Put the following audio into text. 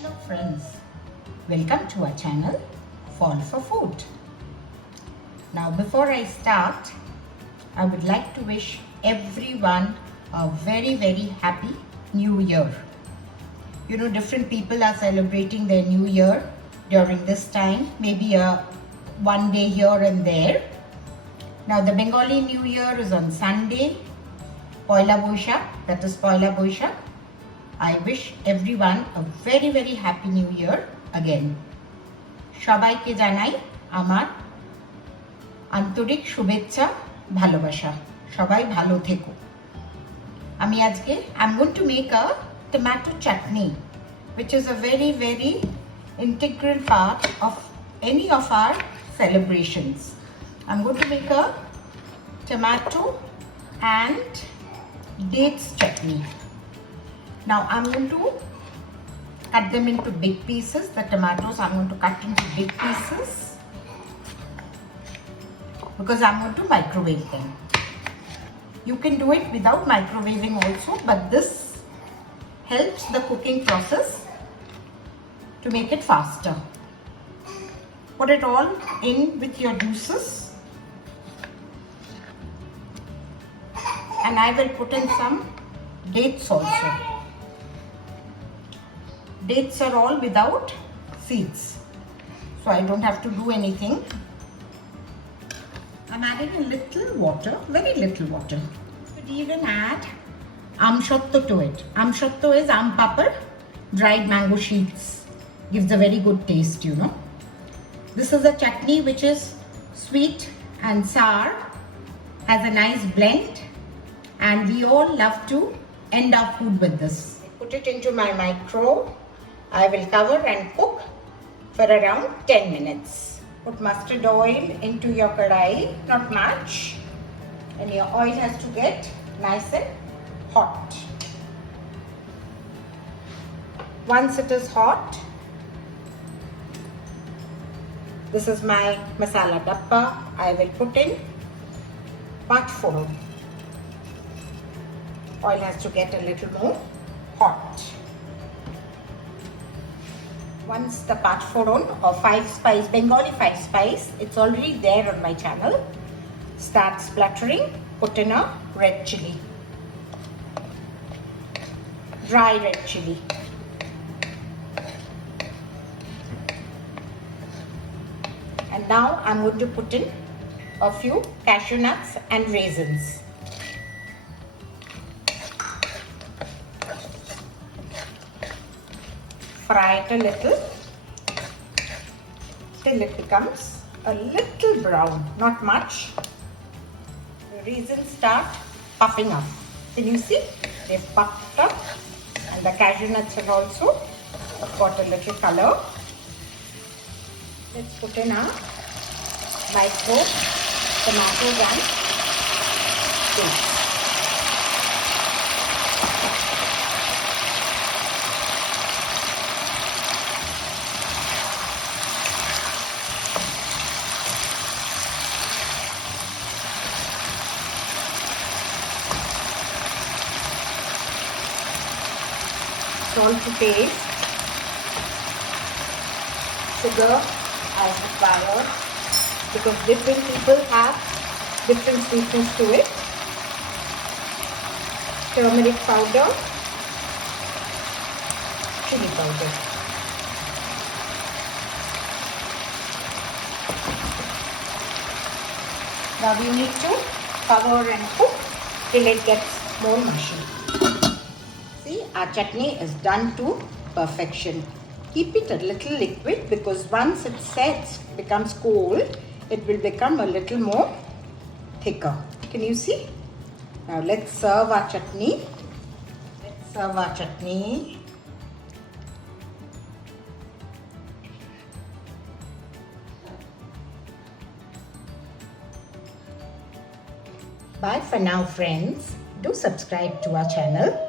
Hello friends, welcome to our channel Fall for Food. Now before I start, I would like to wish everyone a very happy new year. You know, different people are celebrating their new year during this time, maybe a one day here and there. Now the Bengali new year is on Sunday, Poila Boishakh, that is Poila Boishakh. I wish everyone a very happy new year again. সবাইকে জানাই আমার আন্তরিক শুভেচ্ছা ভালোবাসা। সবাই ভালো থেকো। আমি আজকে I'm going to make a tomato chutney, which is a very integral part of any of our celebrations. I'm going to make a tomato and dates chutney. Now I'm going to cut them into big pieces. The tomatoes I'm going to cut into big pieces because I'm going to microwave them. You can do it without microwaving also, but this helps the cooking process to make it faster. Put it all in with your juices, and I will put in some dates also. Dates are all without seeds, so I don't have to do anything. I'm adding a little water, very little water. You could even add amshatto to it. Amshatto is papar, dried mango sheets. Gives a very good taste, you know. This is a chutney which is sweet and sour, has a nice blend, and we all love to end our food with this. Put it into my micro. I will cover and cook for around 10 minutes. Put mustard oil into your kadai, not much, and your oil has to get nice and hot. Once it is hot, this is my masala dabba. I will put in patforon. Oil has to get a little more hot. Once the patforon or 5-spice, Bengali 5-spice, it's already there on my channel, starts spluttering, put in a red chili, dry red chili. And now I'm going to put in a few cashew nuts and raisins. Fry it a little till it becomes a little brown, not much. The raisins start puffing up. Can you see? They've puffed up, and the cashew nuts have also got a little color. Let's put in our micro tomatoes and dates. Salt to taste, sugar as required, because different people have different sweetness to it. Turmeric powder, chili powder. Now we need to cover and cook till it gets more mushy. Our chutney is done to perfection. Keep it a little liquid because once it sets, becomes cold, it will become a little more thicker. Can you see? Now let's serve our chutney. Bye for now, friends. Do subscribe to our channel.